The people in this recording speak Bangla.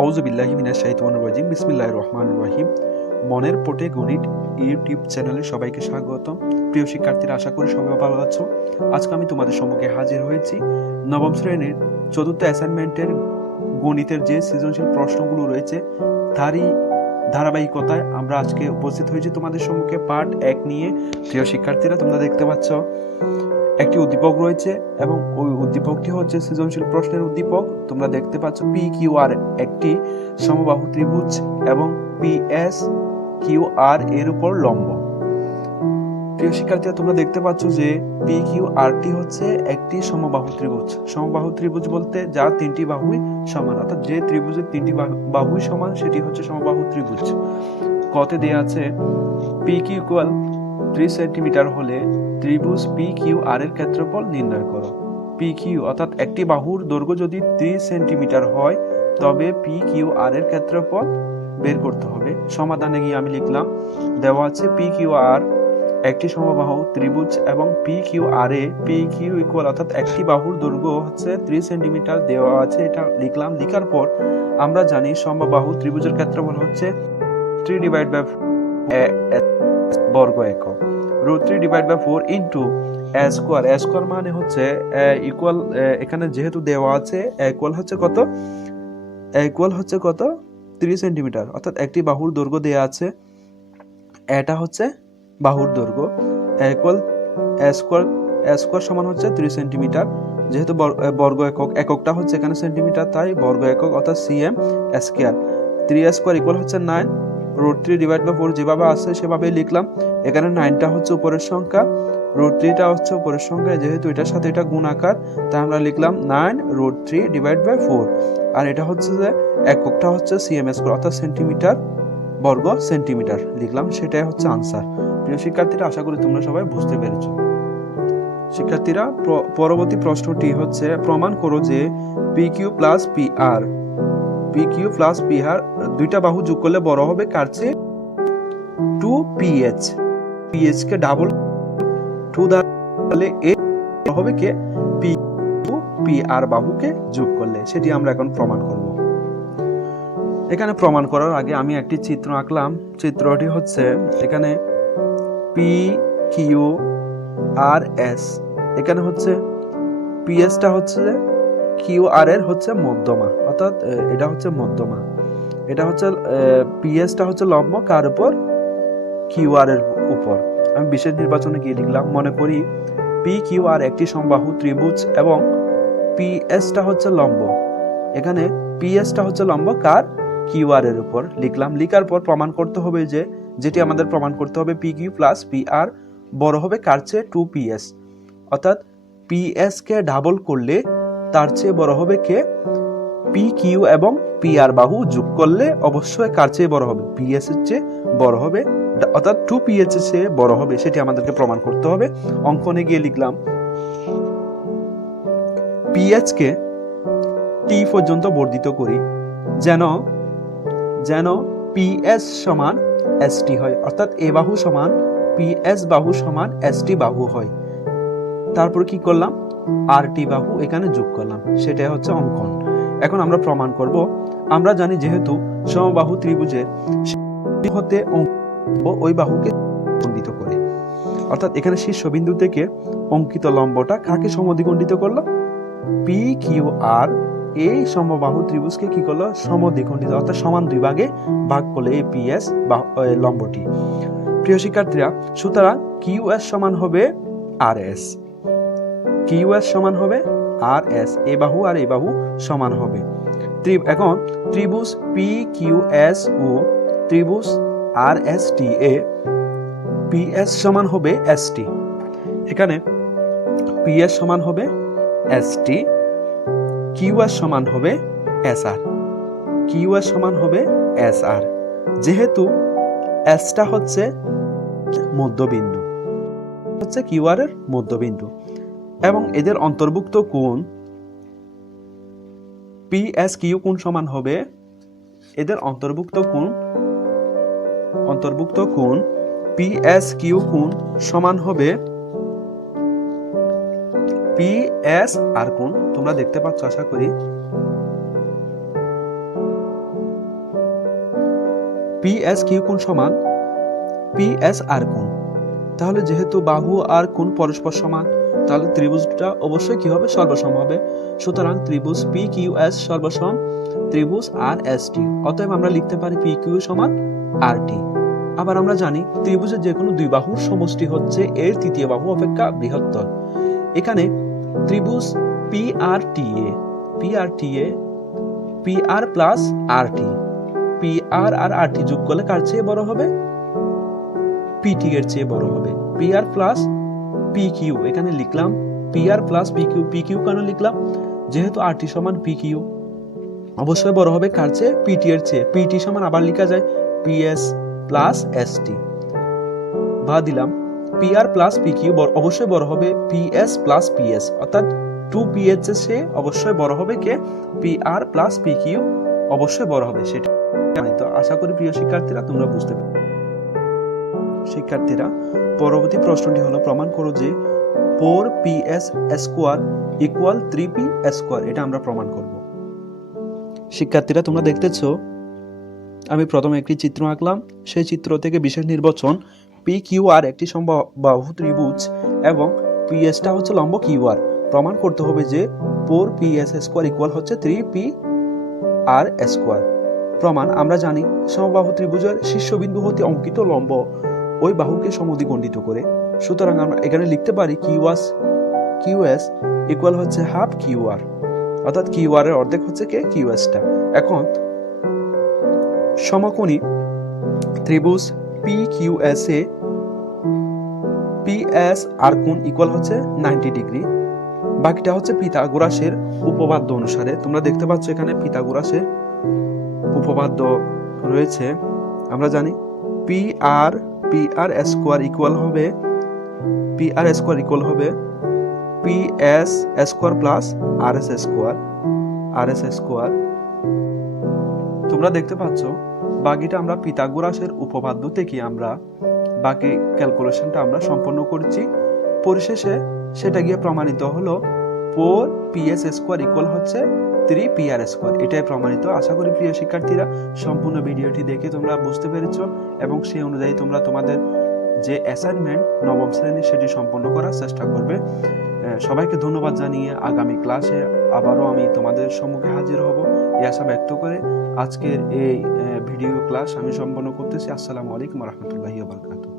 আউযু বিল্লাহি মিনাশ শাইতানির রাজিম বিসমিল্লাহির রহমানির রহিম। মনের পটে গণিত ইউটিউব চ্যানেলে সবাইকে স্বাগতম। প্রিয় শিক্ষার্থীরা, আশা করি সবাই ভালো আছো। আজকে আমি তোমাদের সম্মুখে হাজির হয়েছি নবম শ্রেণীর চতুর্থ অ্যাসাইনমেন্টের গণিতের যে সৃজনশীল প্রশ্নগুলো রয়েছে তারই ধারাবাহিকতায় আমরা আজকে উপস্থিত হয়েছি তোমাদের সম্মুখে পার্ট 1 নিয়ে। প্রিয় শিক্ষার্থীরা, তোমরা দেখতে পাচ্ছ একটি উদ্দীপক রয়েছে এবং ওই উদ্দীপকটি হচ্ছে সৃজনশীল প্রশ্নের উদ্দীপক। তোমরা দেখতে পাচ্ছ পি কিউ আর একটি সমবাহু ত্রিভুজ এবং পি এস কিউ আর এর উপর লম্ব। প্রিয় শিক্ষার্থীরা, তোমরা দেখতে পাচ্ছ যে পি কিউ আর টি হচ্ছে একটি সমবাহু ত্রিভুজ। সমবাহু ত্রিভুজ বলতে যার তিনটি বাহুই সমান, অর্থাৎ যে ত্রিভুজের তিনটি বাহুই সমান সেটি হচ্ছে সমবাহু ত্রিভুজ। কতে দেয়া আছে পি কিউ ইকুয়াল 3 সেন্টিমিটার হলে ত্রিভুজ পি কিউ আর এর ক্ষেত্রফল নির্ণয় করো। পি কিউ অর্থাৎ একটি বাহুর দৈর্ঘ্য যদি 3 সেন্টিমিটার হয় তবে পি কিউ আর এর ক্ষেত্রফল বের করতে হবে। সমাধানে গিয়ে আমি লিখলাম, দেওয়া আছে পি কিউ আর একটি সমবাহু ত্রিভুজ এবং পি কিউ আর এ পি কিউ ইকুয়াল অর্থাৎ একটি বাহুর দৈর্ঘ্য হচ্ছে 3 সেন্টিমিটার দেওয়া আছে। এটা লিখলাম। লিখার পর আমরা জানি সমবাহু ত্রিভুজের ক্ষেত্রফল হচ্ছে 3 ডিভাইড বাই বর্গ একক। √3/4 ইন্টু এ স্কোয়ার। এ স্কোয়ার মানে হচ্ছে ইকুয়াল, এখানে যেহেতু দেওয়া আছে ইকুয়াল হচ্ছে কত, ইকুয়াল হচ্ছে কত 3 সেন্টিমিটার, অর্থাৎ একটি বাহুর দৈর্ঘ্য দেওয়া আছে, এটা হচ্ছে বাহুর দৈর্ঘ্য, ইকুয়াল এ স্কোয়ার। এ স্কোয়ার সমান হচ্ছে 3 সেন্টিমিটার, যেহেতু বর্গ একক, এককটা হচ্ছে এখানে সেন্টিমিটার, তাই বর্গ একক অর্থাৎ সিএম স্কোয়ার। 3 স্কোয়ার ইকুয়াল হচ্ছে 9। √3/4 যেভাবে আছে সেভাবেই লিখলাম। এখানে 9টা হচ্ছে উপরের সংখ্যা, √3টা হচ্ছে উপরের সংখ্যা, যেহেতু এটার সাথে এটা গুণ আকার তাই আমরা লিখলাম 9√3/4। আর এটা হচ্ছে যে এককটা হচ্ছে সিএম স্কোয়ার অর্থাৎ সেন্টিমিটার বর্গ সেন্টিমিটার লিখলাম, সেটাই হচ্ছে আনসার। প্রিয় শিক্ষার্থীরা, আশা করি তোমরা সবাই বুঝতে পেরেছো। শিক্ষার্থীরা, পরবর্তী প্রশ্নটি হচ্ছে প্রমাণ করো যে P Q plus P R দুইটা বাহু যোগ করলে বড় হবে কার চেয়ে? 2ph। ph কে ডাবল 2 দ্বারা এ বড় হবে কে? পি কিউ পি আর বাহুকে যোগ করলে। সেটি আমরা এখন প্রমাণ করব। এখানে প্রমাণ করার আগে আমি একটি চিত্র আঁকলাম। চিত্রটি হচ্ছে এখানে পি কিউ আর এস, এখানে হচ্ছে পিএসটা হচ্ছে কিউ আর এর হচ্ছে মধ্যমা, অর্থাৎ এটা হচ্ছে মধ্যমা, এটা হচ্ছে পিএসটা হচ্ছে লম্ব কার উপর? কিউ আর এর উপর। আমি বিশেষ নির্বাচনে গিয়ে লিখলাম, মনে করি পি কিউ আর একটি সমবাহু ত্রিভুজ এবং পিএসটা হচ্ছে লম্ব। এখানে পিএসটা হচ্ছে লম্ব কার? কিউ আর এর উপর লিখলাম। লিখার পর প্রমাণ করতে হবে যে, যেটি আমাদের প্রমাণ করতে হবে, P Q plus P R বড় হবে কার চেয়ে? 2ph। অর্থাৎ পিএস কে ডাবল করলে তার চেয়ে বড় হবে কে? পি কিউ এবং পি আর বাহু যোগ করলে অবশ্যই কার চেয়ে বড় হবে? পিএস এর চেয়ে বড় হবে, অর্থাৎ 2ph এর চেয়ে বড় হবে। সেটি আমাদেরকে প্রমাণ করতে হবে। অঙ্কনে গিয়ে লিখলাম, পিএচ কে টি পর্যন্ত বর্ধিত করি যেন পিএস সমান এসটি হয়, অর্থাৎ এ বাহু সমান পিএস বাহু সমান এসটি বাহু হয়। তারপর কি করলাম? আরটি বাহু এখানে যোগ করলাম, সেটাই হচ্ছে অঙ্কন। এখন আমরা প্রমাণ করব। আমরা জানি যেহেতু সমবাহু ত্রিভুজের হতে ওই বাহুকে দ্বিখণ্ডিত করে, অর্থাৎ এখানে শীর্ষবিন্দু থেকে অঙ্কিত লম্বটা কাকে সমদ্বিখণ্ডিত করলো? পি কিউ আর এই সমবাহু ত্রিভুজকে কি করলো? সমদ্বিখণ্ডিত, অর্থাৎ সমান দুই ভাগে ভাগ করলে এই পিএস লম্বটি। প্রিয় শিক্ষার্থীরা, সুতরাং কিউ এস সমান হবে আর এস, কিউ এস সমান হবে আর এস, এ বাহু আর এ বাহু সমান হবে। এখন ত্রিভুজ পি কিউ এস ও ত্রিভুজ আর এস টি এ পিএস সমান হবে এস টি। এখানে পিএস সমান হবে এস টি, কিউএস সমান হবে এস আর, কিউএস সমান হবে এস আর। যেহেতু এসটা হচ্ছে মধ্যবিন্দু, হচ্ছে কিউআর এর মধ্যবিন্দু, এবং এদের অন্তর্ভুক্ত কোণ পিএস কিউ কোণ সমান হবে, এদের অন্তর্ভুক্ত কোণ পিএস কিউ কোণ সমান হবে পিএস আর কোণ। তোমরা দেখতে পাচ্ছ আশা করি। পি এস কিউ কোণ সমান পি এস আর কোণ। তাহলে যেহেতু বাহু আর কোণ পরস্পর সমান, তাহলে ত্রিভুজটা অবশ্যই কি হবে, সর্বসম হবে। সুতরাং ত্রিভুজ পি কিউ এস সর্বসম ত্রিভুজ আর এস টি। অতএব আমরা লিখতে পারি পি কিউ সমান আর টি। আবার আমরা জানি ত্রিভুজের যে কোনো দুই বাহুর সমষ্টি হচ্ছে এর তৃতীয় বাহু অপেক্ষা বৃহত্তর। এখানে ত্রিভুজ পি আর টি এ P R plus R T, P R R T যোগ করলে কার চেয়ে বড় হবে, পিটি এর চেয়ে বড় হবে। P R plus P Q এখানে লিখলাম P R plus P Q কেন লিখলাম, যেহেতু আর টি সমান পি কিউ অবশ্যই বড় হবে কার চেয়ে, পিটি এর চেয়ে। পিটি সমান আবার লেখা যায় P S plus S T, বা দিলাম P R plus P Q অবশ্যই বড় হবে P S plus P S, অর্থাৎ 2 এর চেয়ে অবশ্যই বড় হবে কে, P R plus P Q অবশ্যই বড় হবে সেটা। তো আশা করি প্রিয় শিক্ষার্থীরা তোমরা বুঝতে পারবে। শিক্ষার্থীরা পরবর্তী প্রশ্নটি হলো প্রমাণ করো যে 4ps square equal 3p square. এটা আমরা প্রমাণ করব। শিক্ষার্থীরা তোমরা দেখতেছো আমি প্রথমে একটি চিত্র আঁকলাম, সেই চিত্র থেকে বিশেষ নির্বাচন পি কিউ আর একটি সমবাহু ত্রিভুজ এবং পিএসটা হচ্ছে লম্ব কিউ আর। প্রমাণ করতে হবে যে 4ps স্কয়ার ইকুয়াল হচ্ছে 3p আর স্কয়ার। প্রমাণ আমরা জানি সমবাহু ত্রিভুজের শীর্ষবিন্দু হতে অঙ্কিত লম্ব ওই বাহুকে সমদ্বিখণ্ডিত করে। সুতরাং আমরা এখানে লিখতে পারি কিউএস ইকুয়াল হচ্ছে হাফ কিউ আর, অর্থাৎ কিউ আর এর অর্ধেক হচ্ছে কে, কিউএসটা। এখন সমকোণী ত্রিভুজ পি কিউ এস এ পি এস আর কোণ ইকুয়াল হচ্ছে 90 ডিগ্রি। বাকিটা হচ্ছে পিথাগোরাসের উপপাদ্য অনুসারে। তোমরা দেখতে পাচ্ছ এখানে পিথাগোরাসের উপপাদ্য রয়েছে। আমরা জানি পি আর স্কয়ার ইকুয়াল হবে পি এস স্কয়ার প্লাস আর এস স্কয়ার। তোমরা দেখতে পাচ্ছ বাকিটা আমরা পিথাগোরাসের উপপাদ্য থেকে আমরা বাকি ক্যালকুলেশনটা আমরা সম্পন্ন করছি। পরিশেষে সেটা গিয়ে প্রমাণিত হলো 4ps স্কয়ার ইকুয়াল হচ্ছে 3pr স্কয়ার। এটাই প্রমাণিত। আশা করি প্রিয় শিক্ষার্থীরা সম্পূর্ণ ভিডিওটি দেখে তোমরা বুঝতে পেরেছো এবং সেই অনুযায়ী তোমরা তোমাদের যে অ্যাসাইনমেন্ট নবম শ্রেণীর সেটি সম্পন্ন করার চেষ্টা করবে। সবাইকে ধন্যবাদ জানিয়ে আগামী ক্লাসে আবারও আমি তোমাদের সম্মুখে হাজির হব এই আশা ব্যক্ত করে আজকের এই ভিডিও ক্লাস আমি সম্পন্ন করতেছি। আসসালামু আলাইকুম ওয়া রাহমাতুল্লাহি ওয়া বারাকাতুহু।